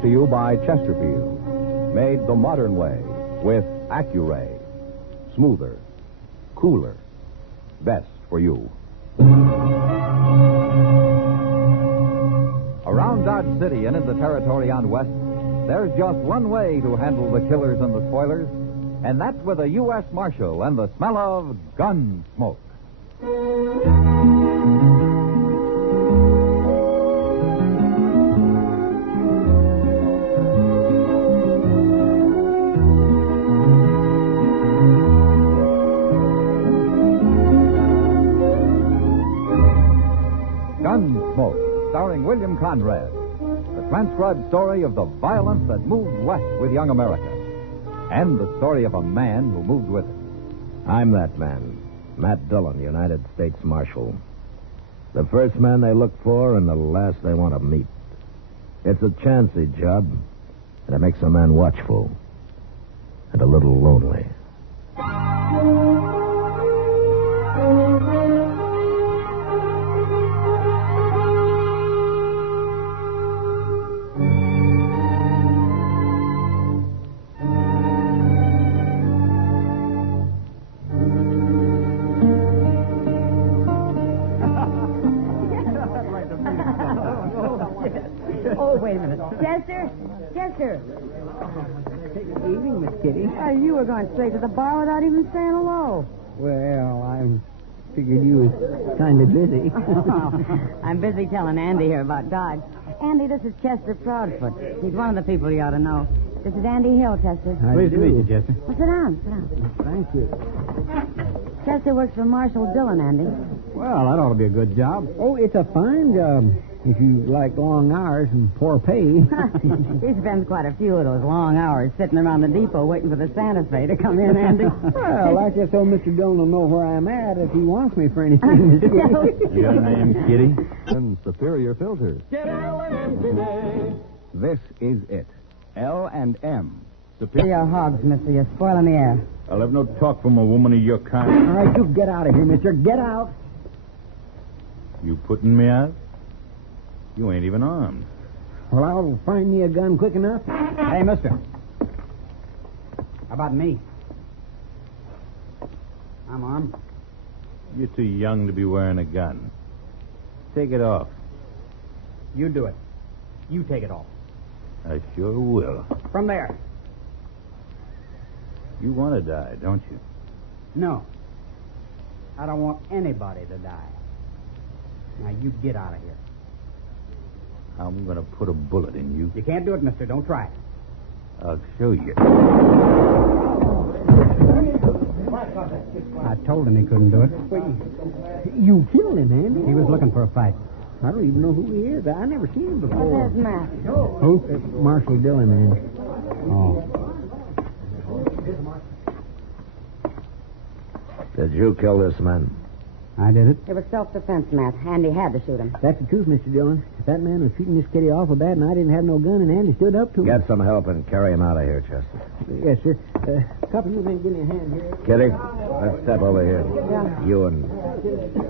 brought to you by Chesterfield. Made the modern way with Accuray. Smoother, cooler, best for you. Around Dodge City and in the territory on West, there's just one way to handle the killers and the spoilers, and that's with a U.S. Marshal and the smell of Gunsmoke. Gunsmoke, starring William Conrad. The transcribed story of the violence that moved west with young America. And the story of a man who moved with it. I'm that man, Matt Dillon, United States Marshal. The first man they look for and the last they want to meet. It's a chancy job, and it makes a man watchful and a little lonely. Wait a minute. Chester! Evening, Miss Kitty. You were going straight to the bar without even saying hello. Well, I figured you was kind of busy. I'm busy telling Andy here about Dodge. Andy, this is Chester Proudfoot. He's one of the people you ought to know. This is Andy Hill, Chester. Pleased to meet you, Chester. Well, sit down. Thank you. Chester works for Marshal Dillon, Andy. Well, that ought to be a good job. Oh, it's a fine job. If you like long hours and poor pay. He spends quite a few of those long hours sitting around the depot waiting for the Santa Fe to come in, Andy. Well, I just so Mr. Dillon will know where I'm at if he wants me for anything. Your name, Kitty? And Superior Filters. Get L and M today. This is it. L&M. Your hogs, mister. You're spoiling the air. I'll have no talk from a woman of your kind. All right, you get out of here, mister. Get out. You putting me out? You ain't even armed. Well, I'll find me a gun quick enough. Hey, mister. How about me? I'm armed. You're too young to be wearing a gun. Take it off. You do it. You take it off. I sure will. From there. You want to die, don't you? No. I don't want anybody to die. Now, you get out of here. I'm going to put a bullet in you. You can't do it, mister. Don't try it. I'll show you. I told him he couldn't do it. You killed him, Andy. He was looking for a fight. I don't even know who he is. I never seen him before. There's Matt. Who? Marshal Dillon, Andy. Oh. Did you kill this man? I did it. It was self-defense, Matt. Andy had to shoot him. That's the truth, Mr. Dillon. If that man was shooting this kitty awful bad and I didn't have no gun and Andy stood up to him. Get some help and carry him out of here, Chester. Yes, sir. Couple of you men give me a hand here. Kitty, let's step over here. Yeah. You and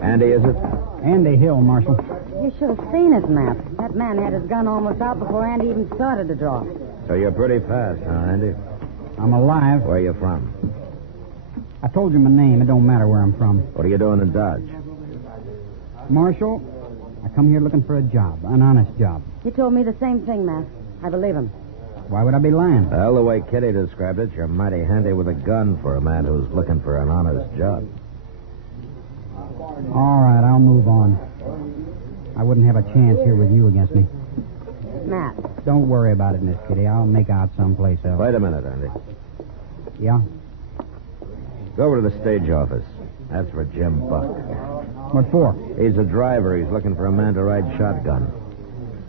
Andy, is it? Andy Hill, Marshal. You should have seen it, Matt. That man had his gun almost out before Andy even started to draw. So you're pretty fast, huh, Andy? I'm alive. Where are you from? I told you my name. It don't matter where I'm from. What are you doing in Dodge? Marshal, I come here looking for a job, an honest job. He told me the same thing, Matt. I believe him. Why would I be lying? Well, the way Kitty described it, you're mighty handy with a gun for a man who's looking for an honest job. All right, I'll move on. I wouldn't have a chance here with you against me. Matt. Don't worry about it, Miss Kitty. I'll make out someplace else. Wait a minute, Andy. Yeah? Go over to the stage office. That's for Jim Buck. What for? He's a driver. He's looking for a man to ride shotgun.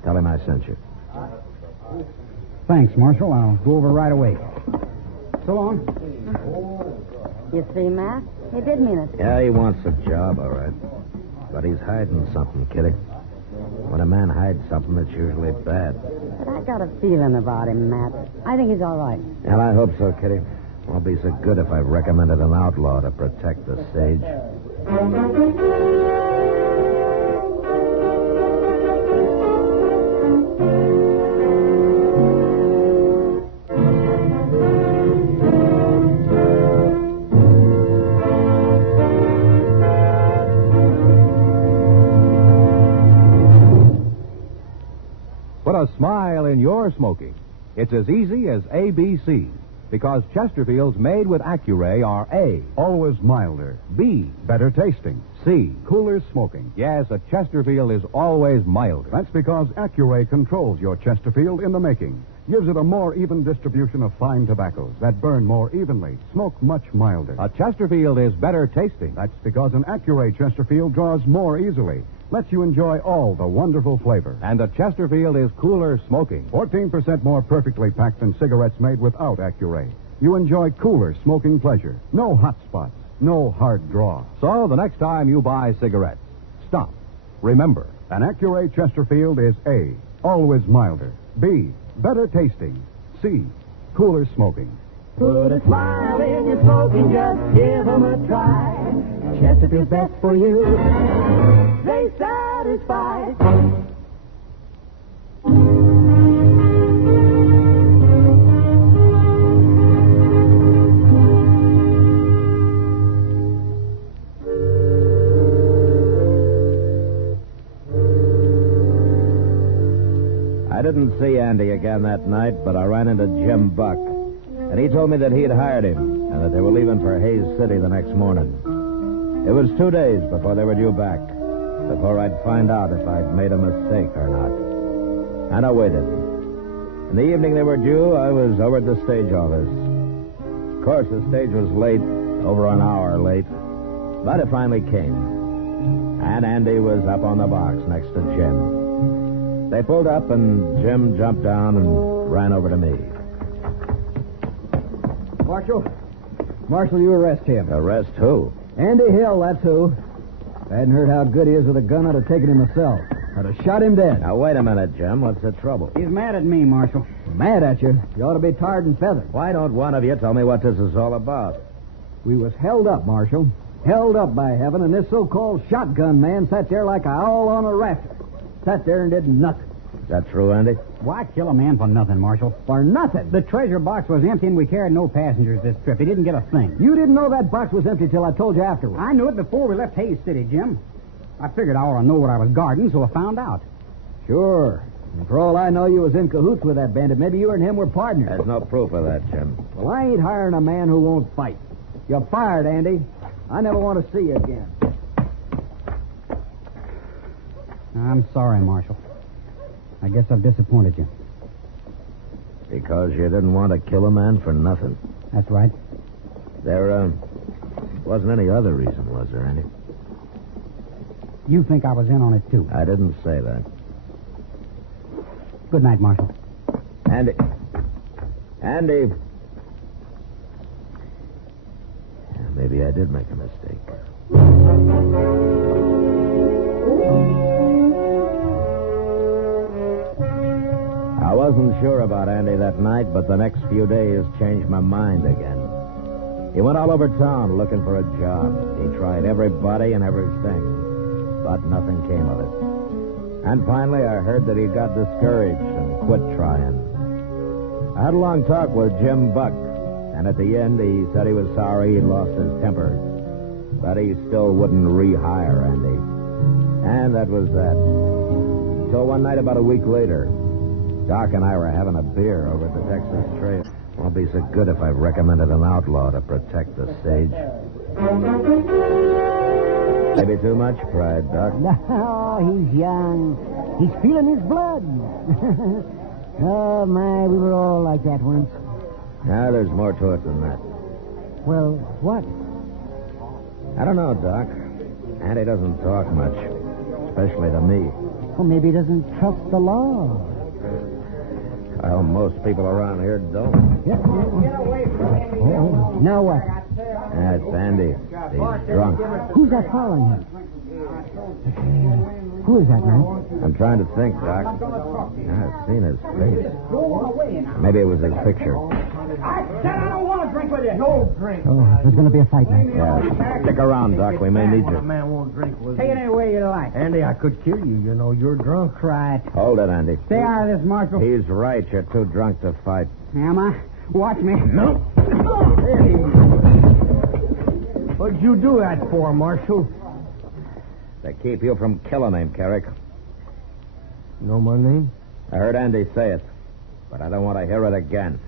Tell him I sent you. Thanks, Marshal. I'll go over right away. So long. You see, Matt? He did mean it. Yeah, he wants a job, all right. But he's hiding something, Kitty. When a man hides something, it's usually bad. But I got a feeling about him, Matt. I think he's all right. And I hope so, Kitty. Won't be so good if I recommended an outlaw to protect the stage. or smoking. It's as easy as ABC, because Chesterfields made with Accuray are A, Always milder. B, Better tasting. C. Cooler smoking. Yes, a Chesterfield is always milder. That's because Accuray controls your Chesterfield in the making. Gives it a more even distribution of fine tobaccos that burn more evenly, smoke much milder. A Chesterfield is better tasting. That's because an Accuray Chesterfield draws more easily, lets you enjoy all the wonderful flavor. And a Chesterfield is cooler smoking. 14% more perfectly packed than cigarettes made without Accuray. You enjoy cooler smoking pleasure. No hot spots, no hard draw. So the next time you buy cigarettes, stop. Remember, An Accuray Chesterfield is A, always milder. B, better tasting. C, cooler smoking. Put a smile in your smoking, just give 'em a try. Chesterfield's best for you. They satisfy. I didn't see Andy again that night, but I ran into Jim Buck, and he told me that he had hired him and that they were leaving for Hayes City the next morning. It was 2 days before they were due back, before I'd find out if I'd made a mistake or not. And I waited. In the evening they were due, I was over at the stage office. Of course, the stage was late, over an hour late, but it finally came. And Andy was up on the box next to Jim. They pulled up, and Jim jumped down and ran over to me. Marshal, you arrest him. Arrest who? Andy Hill, that's who. If I hadn't heard how good he is with a gun, I'd have taken him myself. I'd have shot him dead. Now, wait a minute, Jim. What's the trouble? He's mad at me, Marshal. Mad at you? You ought to be tarred and feathered. Why don't one of you tell me what this is all about? We was held up, Marshal. Held up by heaven, and this so-called shotgun man sat there like a owl on a rafter. Sat there and did nothing. Is that true, Andy? Why kill a man for nothing, Marshal? For nothing? The treasure box was empty and we carried no passengers this trip. He didn't get a thing. You didn't know that box was empty till I told you afterwards. I knew it before we left Hayes City, Jim. I figured I ought to know what I was guarding, so I found out. Sure. And for all I know, you was in cahoots with that bandit. Maybe you and him were partners. There's no proof of that, Jim. Well, I ain't hiring a man who won't fight. You're fired, Andy. I never want to see you again. I'm sorry, Marshal. I guess I've disappointed you. Because you didn't want to kill a man for nothing. That's right. There, wasn't any other reason, was there, Andy? You think I was in on it, too. I didn't say that. Good night, Marshal. Andy. Andy. Maybe I did make a mistake. I wasn't sure about Andy that night, but the next few days changed my mind again. He went all over town looking for a job. He tried everybody and everything, but nothing came of it. And finally, I heard that he got discouraged and quit trying. I had a long talk with Jim Buck, and at the end, he said he was sorry he'd lost his temper, but he still wouldn't rehire Andy. And that was that. So one night, about a week later, Doc and I were having a beer over at the Texas Trail. Won't be so good if I've recommended an outlaw to protect the stage. Maybe too much pride, Doc. No, he's young. He's feeling his blood. Oh, my, we were all like that once. Now, there's more to it than that. Well, what? I don't know, Doc. Andy doesn't talk much, especially to me. Well, maybe he doesn't trust the law. Well, most people around here don't. Yeah. Get away from me. Oh, now what? That's Andy. He's drunk. Who's that following him? Who is that, man? I'm trying to think, Doc. I've seen his face. Maybe it was his picture. I said I don't want to drink with you. No drink. Oh, there's going to be a fight now. Yeah. Stick around, Doc. We may need you. Man won't drink with Take it any way you like. Andy, I could kill you. You know, you're drunk. Right. Hold it, Andy. Stay out of this, Marshal. He's right. You're too drunk to fight. Am I? Watch me. No. What'd you do that for, Marshal? To keep you from killing him, Carrick. Know my name? I heard Andy say it. But I don't want to hear it again.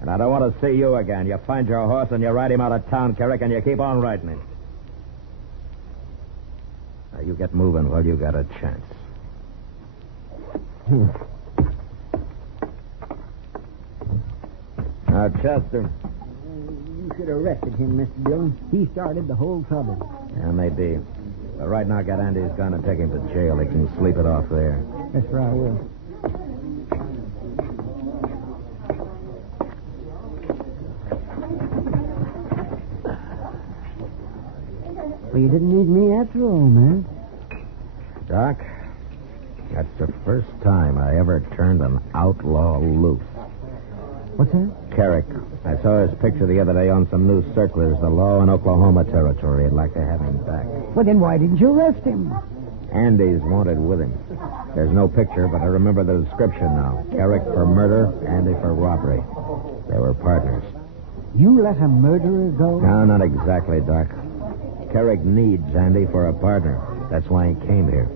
And I don't want to see you again. You find your horse and you ride him out of town, Carrick, and you keep on riding him. Now, you get moving while you got a chance. Now, Chester. You should have arrested him, Mr. Dillon. He started the whole trouble. Yeah, maybe. But right now, get Andy's gun and take him to jail. He can sleep it off there. That's where I will. Well, you didn't need me after all, man. Doc, that's the first time I ever turned an outlaw loose. What's that? Carrick. I saw his picture the other day on some new circulars. The law in Oklahoma Territory. I'd like to have him back. Well, then why didn't you arrest him? Andy's wanted with him. There's no picture, but I remember the description now. Carrick for murder, Andy for robbery. They were partners. You let a murderer go? No, not exactly, Doc. Carrick needs Andy for a partner. That's why he came here.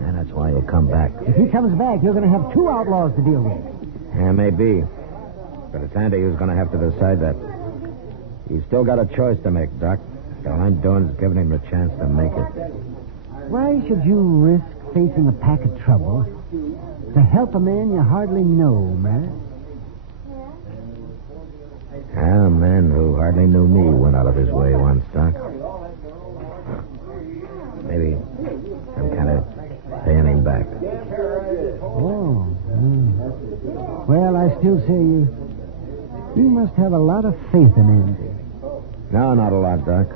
And that's why he'll come back. If he comes back, you're going to have two outlaws to deal with. Yeah, maybe. But it's Andy who's going to have to decide that. He's still got a choice to make, Doc. All I'm doing is giving him the chance to make it. Why should you risk facing a pack of trouble to help a man you hardly know, Matt? A man who hardly knew me went out of his way once, Doc. Maybe I'm kind of paying him back. Oh. Well, I still say you must have a lot of faith in Andy. No, not a lot, Doc.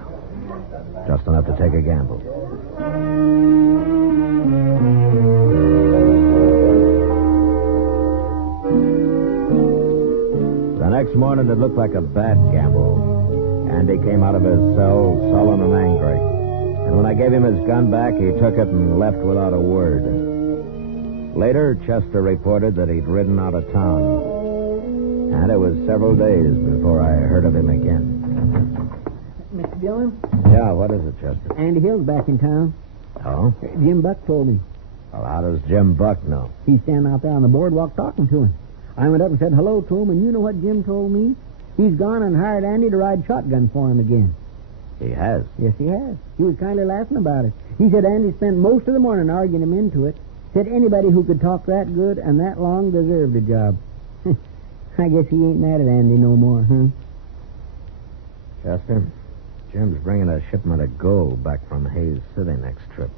Just enough to take a gamble. The next morning, it looked like a bad gamble. Andy came out of his cell sullen and angry. And when I gave him his gun back, he took it and left without a word. Later, Chester reported that he'd ridden out of town. And it was several days before I heard of him again. Mr. Dillon? Yeah, what is it, Chester? Andy Hill's back in town. Oh? Jim Buck told me. Well, how does Jim Buck know? He's standing out there on the boardwalk talking to him. I went up and said hello to him, and you know what Jim told me? He's gone and hired Andy to ride shotgun for him again. He has? Yes, he has. He was kindly laughing about it. He said Andy spent most of the morning arguing him into it. Said anybody who could talk that good and that long deserved a job. I guess he ain't mad at Andy no more, huh? Chester, Jim's bringing a shipment of gold back from Hayes City next trip.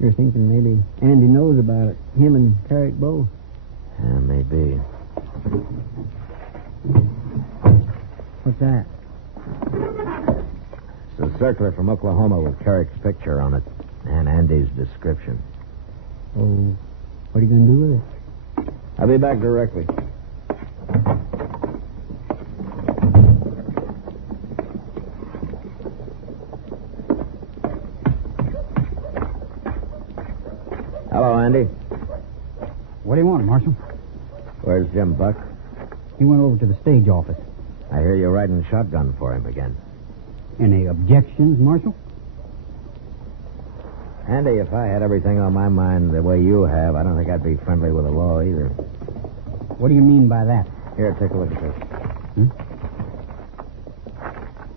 You're thinking maybe Andy knows about it. Him and Carrick both. Yeah, maybe. What's that? It's a circular from Oklahoma with Carrick's picture on it and Andy's description. Oh, what are you going to do with it? I'll be back directly. Hello, Andy. What do you want, Marshal? Where's Jim Buck? He went over to the stage office. I hear you're riding shotgun for him again. Any objections, Marshal? Andy, if I had everything on my mind the way you have, I don't think I'd be friendly with the law either. What do you mean by that? Here, take a look at this.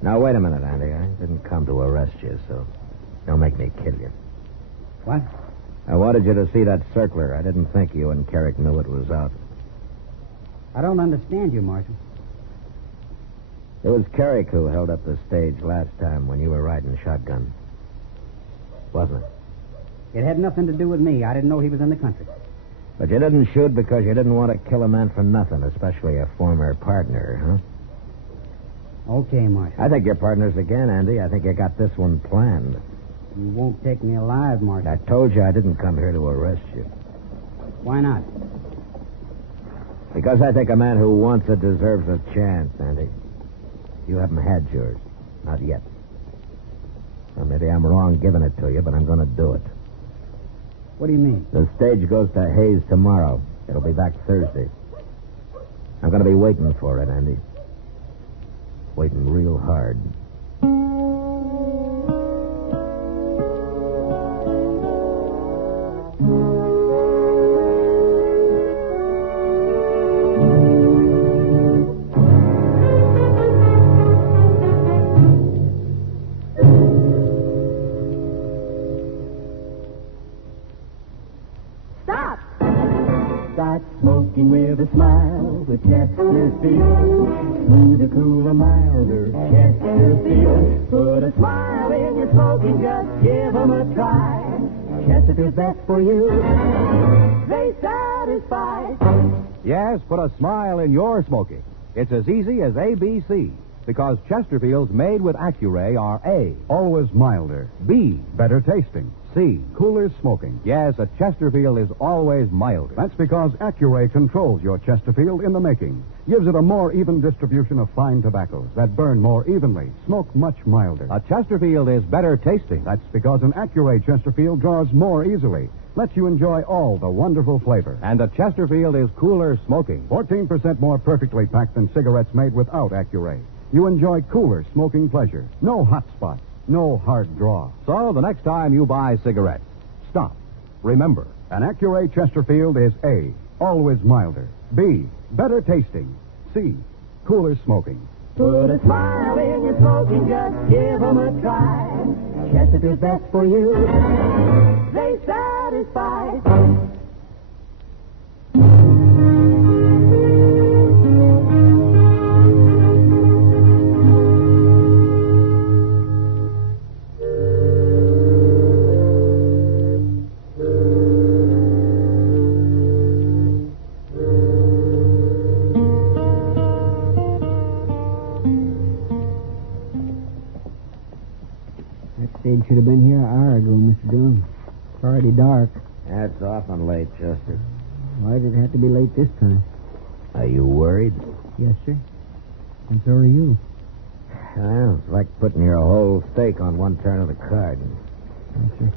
Now, wait a minute, Andy. I didn't come to arrest you, so don't make me kill you. What? I wanted you to see that circular. I didn't think you and Carrick knew it was out. I don't understand you, Marshal. It was Carrick who held up the stage last time when you were riding shotgun. Wasn't it? It had nothing to do with me. I didn't know he was in the country. But you didn't shoot because you didn't want to kill a man for nothing, especially a former partner, huh? Okay, Marshal. I think you're partners again, Andy. I think you got this one planned. You won't take me alive, Marshal. I told you I didn't come here to arrest you. Why not? Because I think a man who wants it deserves a chance, Andy. You haven't had yours. Not yet. Well, maybe I'm wrong giving it to you, but I'm going to do it. What do you mean? The stage goes to Hayes tomorrow. It'll be back Thursday. I'm going to be waiting for it, Andy. Waiting real hard. start smoking with a smile with Chesterfield. Smoother, cooler, milder, Chesterfield. Put a smile in your smoking, just give 'em a try. Chesterfield's best for you. They satisfy. Yes, put a smile in your smoking. It's as easy as ABC, because Chesterfields made with Accuray are A, Always milder. B, Better tasting. C. Cooler smoking. Yes, a Chesterfield is always milder. That's because Accuray controls your Chesterfield in the making. Gives it a more even distribution of fine tobaccos that burn more evenly, smoke much milder. A Chesterfield is better tasting. That's because an Accuray Chesterfield draws more easily, lets you enjoy all the wonderful flavor. And a Chesterfield is cooler smoking. 14% more perfectly packed than cigarettes made without Accuray. You enjoy cooler smoking pleasure. No hot spots. No hard draw. So the next time you buy cigarettes, stop. Remember, An Accuray Chesterfield is A, always milder. B, better tasting. C, cooler smoking. Put a smile in your smoking, just give 'em a try. Chesterfield's best for you. They satisfy. Stage should have been here an hour ago, Mr. Dillon. It's already dark. That's often late, Chester. Why did it have to be late this time? Are you worried? Yes, sir. And so are you. Well, it's like putting your whole stake on one turn of the card. Yes, sir.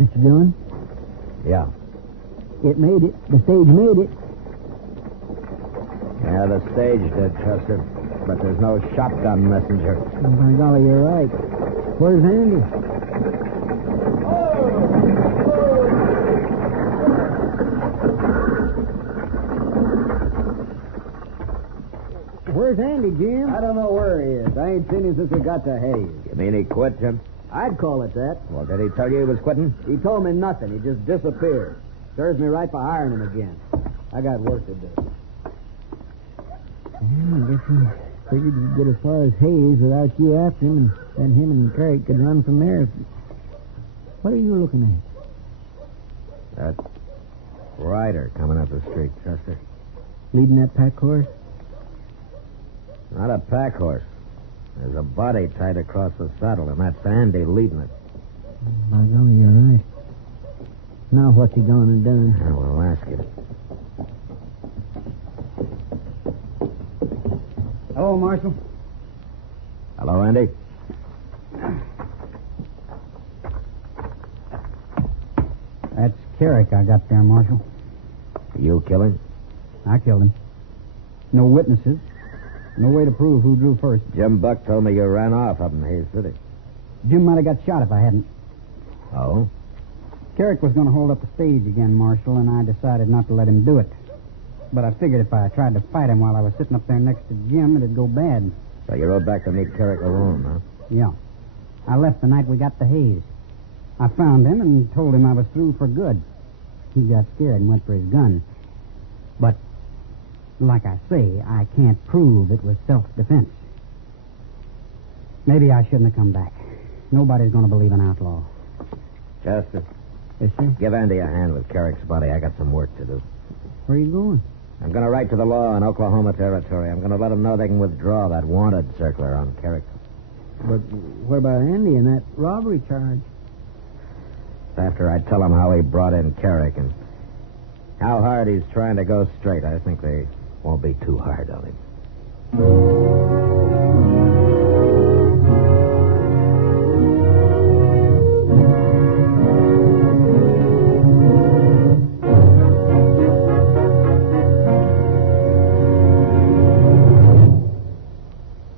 Mr. Dillon, Yeah. it made it. The stage made it. Yeah, the stage did, Chester. But there's no shotgun messenger. Oh, by golly, you're right. Where's Andy? Where's Andy, Jim? I don't know where he is. I ain't seen him since we got to Hayes. You mean he quit, Jim? I'd call it that. Well, did he tell you he was quitting? He told me nothing. He just disappeared. Serves me right for hiring him again. I got work to do. Yeah, I guess he figured he'd get as far as Hayes without you after him, and then him and Carrick could run from there. What are you looking at? That rider coming up the street, Chester. Leading that pack horse? Not a pack horse. There's a body tied across the saddle, and that's Andy leading it. By golly, you're right. Now what's he gone and done? We'll ask him. Hello, Marshal. Hello, Andy. That's Carrick I got there, Marshal. You kill him? I killed him. No witnesses. No way to prove who drew first. Jim Buck told me you ran off up in Hayes City. Jim might have got shot if I hadn't. Oh? Carrick was going to hold up the stage again, Marshal, and I decided not to let him do it. But I figured if I tried to fight him while I was sitting up there next to Jim, it'd go bad. So you rode back to meet Carrick alone, huh? Yeah. I left the night we got to Hayes. I found him and told him I was through for good. He got scared and went for his gun. But, like I say, I can't prove it was self-defense. Maybe I shouldn't have come back. Nobody's going to believe an outlaw. Chester, Yes, sir. give Andy a hand with Carrick's body. I got some work to do. Where are you going? I'm going to write to the law in Oklahoma Territory. I'm going to let them know they can withdraw that wanted circular on Carrick. But what about Andy and that robbery charge? After I tell them how he brought in Carrick and how hard he's trying to go straight, I think they won't be too hard on him.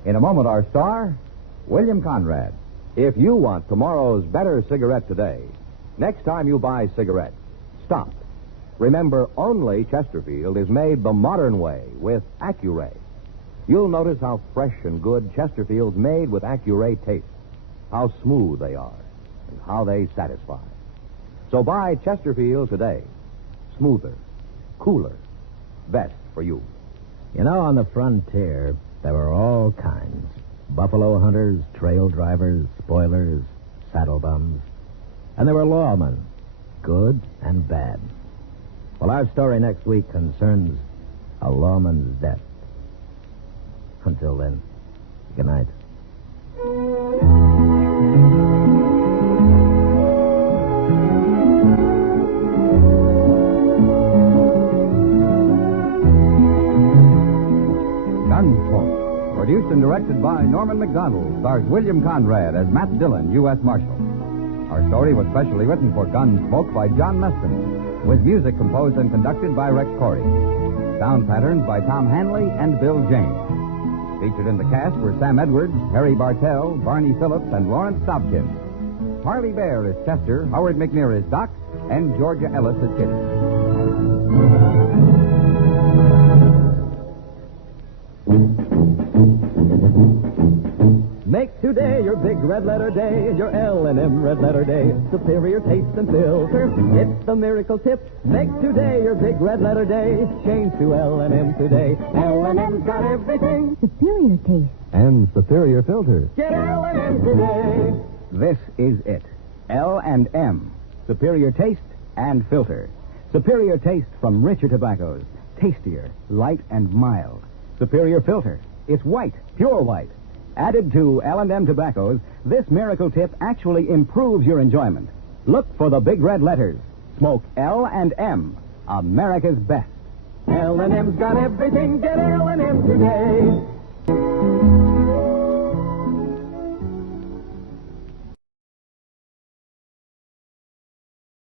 In a moment, our star, William Conrad. If you want tomorrow's better cigarette today, next time you buy cigarettes, stop. Remember, only Chesterfield is made the modern way with Accuray. You'll notice how fresh and good Chesterfield's made with Accuray taste, how smooth they are, and how they satisfy. So buy Chesterfield today. smoother, cooler, best for you. You know, on the frontier, there were all kinds. Buffalo hunters, trail drivers, spoilers, saddle bums. And there were lawmen, good and bad. Well, our story next week concerns a lawman's death. Until then, good night. Gunsmoke, produced and directed by Norman Macdonnell, stars William Conrad as Matt Dillon, U.S. Marshal. Our story was specially written for Gunsmoke by John Meston, with music composed and conducted by Rex Corey. Sound patterns by Tom Hanley and Bill James. Featured in the cast were Sam Edwards, Harry Bartell, Barney Phillips, and Lawrence Sobkins. Harley Bear is Chester, Howard McNear is Doc, and Georgia Ellis is Kitty. Make today your big red letter day, your L&M red letter day. Superior taste and filter, it's the miracle tip. Make today your big red letter day. Change to L&M today. L&M's got everything. Superior taste. And superior filter. Get L&M today. This is it. L&M. Superior taste and filter. Superior taste from richer tobaccos. Tastier, light, and mild. Superior filter. It's white, pure white. Added to L&M tobaccos, this miracle tip actually improves your enjoyment. Look for the big red letters. Smoke L&M, America's best. L&M's got everything. Get L&M today.